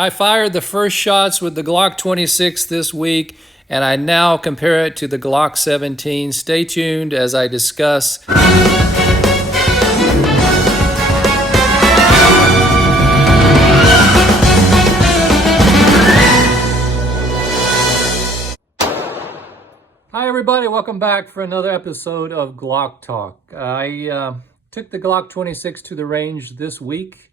I fired the first shots with the Glock 26 this week, and I now compare it to the Glock 17. Stay tuned as I discuss. Hi everybody, welcome back for another episode of Glock Talk. I took the Glock 26 to the range this week,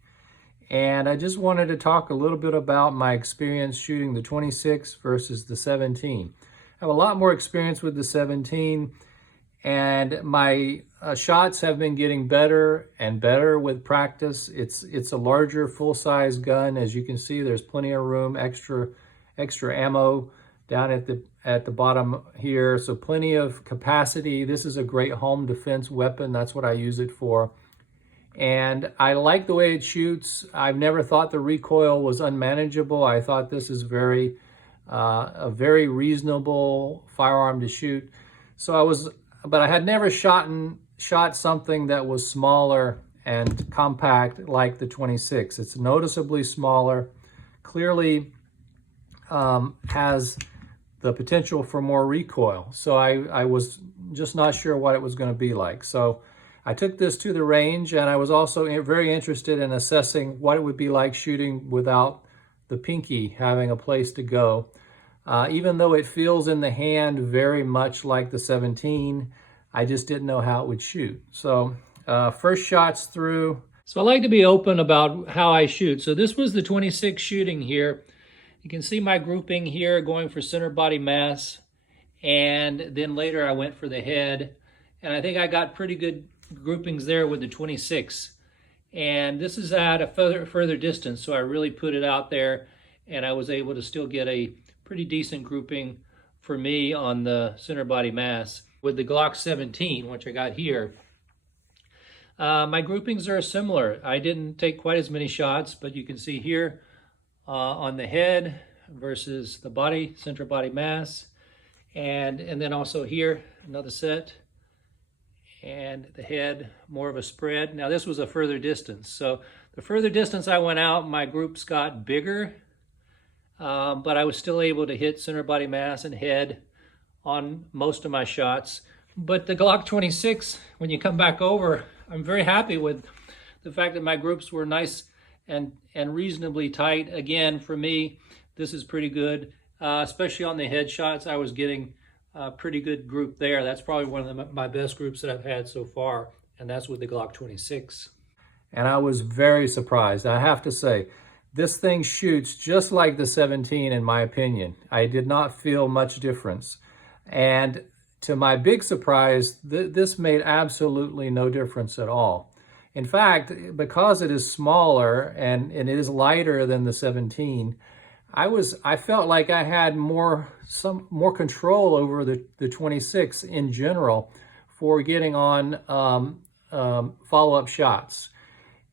and I just wanted to talk a little bit about my experience shooting the 26 versus the 17. I have a lot more experience with the 17, and my shots have been getting better and better with practice. It's a larger full-size gun. As you can see, there's plenty of room, extra ammo down at the bottom here, so plenty of capacity. This is a great home defense weapon. That's what I use it for. And I like the way it shoots. I've never thought the recoil was unmanageable. I thought this is a very reasonable firearm to shoot. But I had never shot something that was smaller and compact like the 26. It's noticeably smaller, clearly has the potential for more recoil. So I was just not sure what it was going to be like. So I took this to the range, and I was also very interested in assessing what it would be like shooting without the pinky having a place to go. Even though it feels in the hand very much like the 17, I just didn't know how it would shoot. So first shots through. So I like to be open about how I shoot. So this was the 26 shooting here. You can see my grouping here going for center body mass, and then later I went for the head, and I think I got pretty good groupings there with the 26. And this is at a further distance, so I really put it out there, and I was able to still get a pretty decent grouping for me on the center body mass. With the Glock 17, which I got here, my groupings are similar. I didn't take quite as many shots, but you can see here on the head versus the body, center body mass, and then also here another set, and the head more of a spread. Now this was a further distance, so the further distance I went out, my groups got bigger, but I was still able to hit center body mass and head on most of my shots. But the Glock 26, when you come back over, I'm very happy with the fact that my groups were nice and reasonably tight. Again, for me, this is pretty good, especially on the headshots. I was getting a pretty good group there. That's probably one of my best groups that I've had so far, and that's with the Glock 26. And I was very surprised. I have to say, this thing shoots just like the 17 in my opinion. I did not feel much difference. And to my big surprise, this made absolutely no difference at all. In fact, because it is smaller and it is lighter than the 17, I felt like I had more control over the 26 in general for getting on follow-up shots.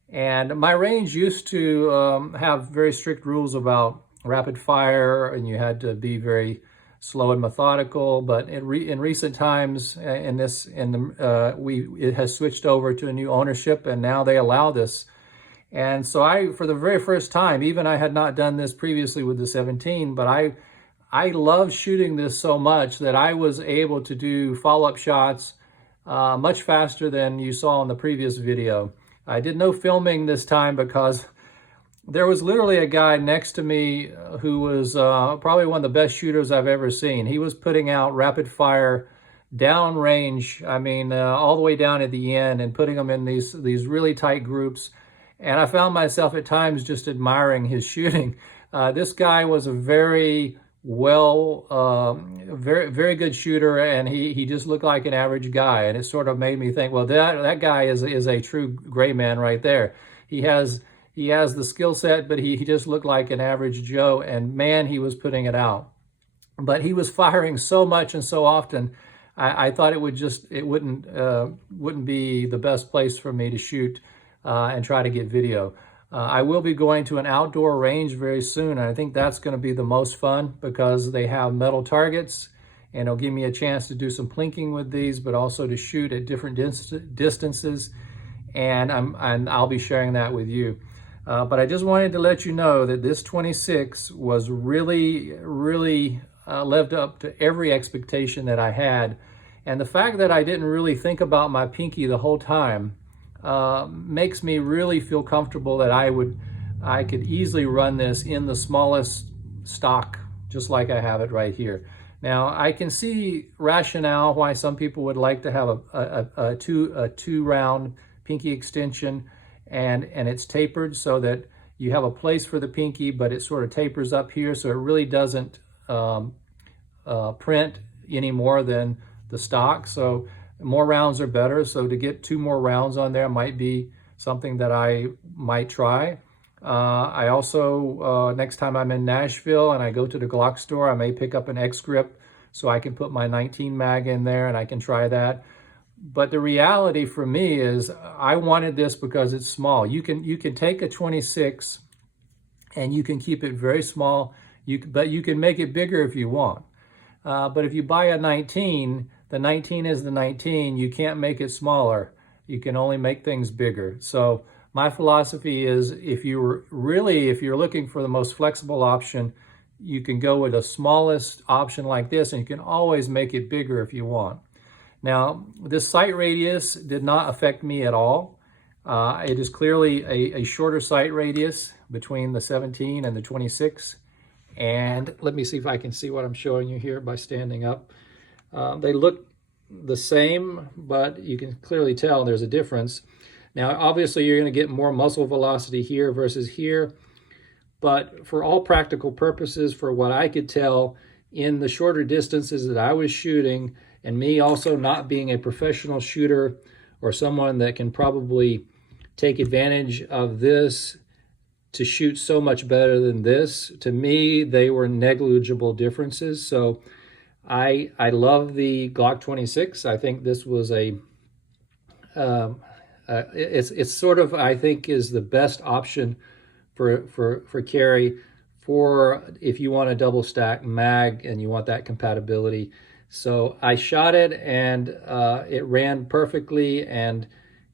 And my range used to have very strict rules about rapid fire, and you had to be very slow and methodical. But in recent times, it has switched over to a new ownership, and now they allow this. And so for the very first time, even I had not done this previously with the 17, but I love shooting this so much that I was able to do follow-up shots much faster than you saw in the previous video. I did no filming this time because there was literally a guy next to me who was probably one of the best shooters I've ever seen. He was putting out rapid fire down range, I mean, all the way down at the end, and putting them in these really tight groups. And I found myself at times just admiring his shooting. This guy was a very very good shooter, and he just looked like an average guy. And it sort of made me think, well, that guy is a true gray man right there. He has the skill set, but he just looked like an average Joe, and man, he was putting it out. But he was firing so much and so often, I thought it wouldn't be the best place for me to shoot and try to get video. I will be going to an outdoor range very soon, and I think that's going to be the most fun because they have metal targets, and it'll give me a chance to do some plinking with these, but also to shoot at different distances, and I'll be sharing that with you. But I just wanted to let you know that this 26 was really, really lived up to every expectation that I had. And the fact that I didn't really think about my pinky the whole time makes me really feel comfortable that I could easily run this in the smallest stock, just like I have it right here. Now, I can see rationale why some people would like to have a two round pinky extension, and it's tapered so that you have a place for the pinky, but it sort of tapers up here, so it really doesn't print any more than the stock. So more rounds are better. So to get 2 more rounds on there might be something that I might try. I also, next time I'm in Nashville and I go to the Glock store, I may pick up an X grip so I can put my 19 mag in there and I can try that. But the reality for me is I wanted this because it's small. You can take a 26 and you can keep it very small, but you can make it bigger if you want. But if you buy a 19, the 19 is the 19. You can't make it smaller. You can only make things bigger. So my philosophy is if you're looking for the most flexible option, you can go with the smallest option like this, and you can always make it bigger if you want. Now, this sight radius did not affect me at all. It is clearly a shorter sight radius between the 17 and the 26. And let me see if I can see what I'm showing you here by standing up. They look the same, but you can clearly tell there's a difference. Now, obviously, you're going to get more muzzle velocity here versus here. But for all practical purposes, for what I could tell in the shorter distances that I was shooting, and me also not being a professional shooter or someone that can probably take advantage of this to shoot so much better than this, to me, they were negligible differences. So I love the Glock 26. I think this was it's sort of, I think, is the best option for carry for if you want a double stack mag and you want that compatibility. So I shot it and it ran perfectly, and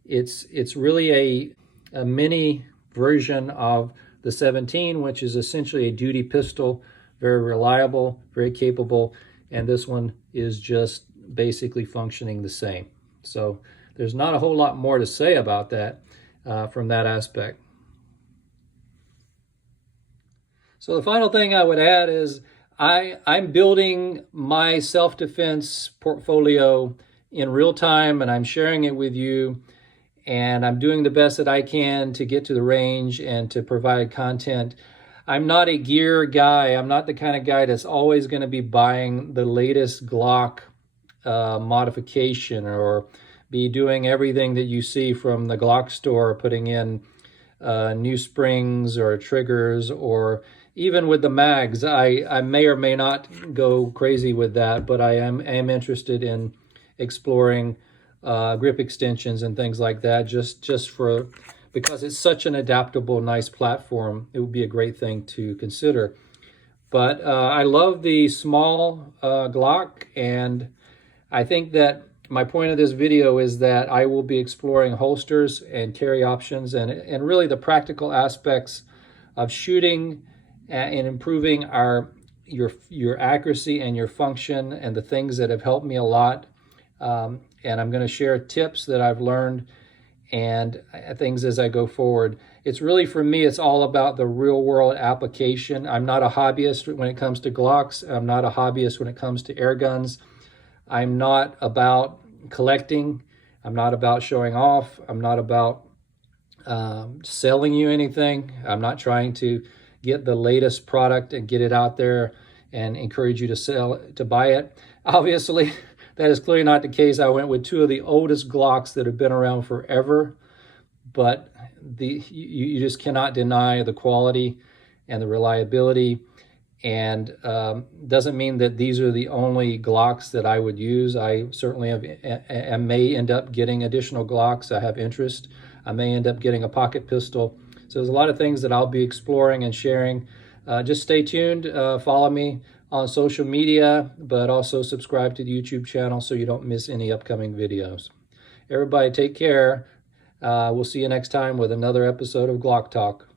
it's really a mini version of the 17, which is essentially a duty pistol, very reliable, very capable, and this one is just basically functioning the same. So there's not a whole lot more to say about that from that aspect. So the final thing I would add is I'm building my self-defense portfolio in real time, and I'm sharing it with you, and I'm doing the best that I can to get to the range and to provide content. I'm not a gear guy. I'm not the kind of guy that's always going to be buying the latest Glock modification or be doing everything that you see from the Glock store, putting in new springs or triggers, or even with the mags. I may or may not go crazy with that, but I am interested in exploring grip extensions and things like that, just because it's such an adaptable, nice platform. It would be a great thing to consider. But I love the small Glock, and I think that my point of this video is that I will be exploring holsters and carry options and really the practical aspects of shooting and improving your accuracy and your function, and the things that have helped me a lot. And I'm going to share tips that I've learned and things as I go forward. It's really, for me, it's all about the real world application. I'm not a hobbyist when it comes to Glocks. I'm not a hobbyist when it comes to air guns. I'm not about collecting. I'm not about showing off. I'm not about selling you anything. I'm not trying to get the latest product and get it out there and encourage you to buy it. Obviously, that is clearly not the case. I went with 2 of the oldest Glocks that have been around forever, but you just cannot deny the quality and the reliability. And doesn't mean that these are the only Glocks that I would use. I certainly have, and may end up getting additional Glocks. I have interest. I may end up getting a pocket pistol. So there's a lot of things that I'll be exploring and sharing. Just stay tuned. Follow me on social media, but also subscribe to the YouTube channel so you don't miss any upcoming videos. Everybody take care. We'll see you next time with another episode of Glock Talk.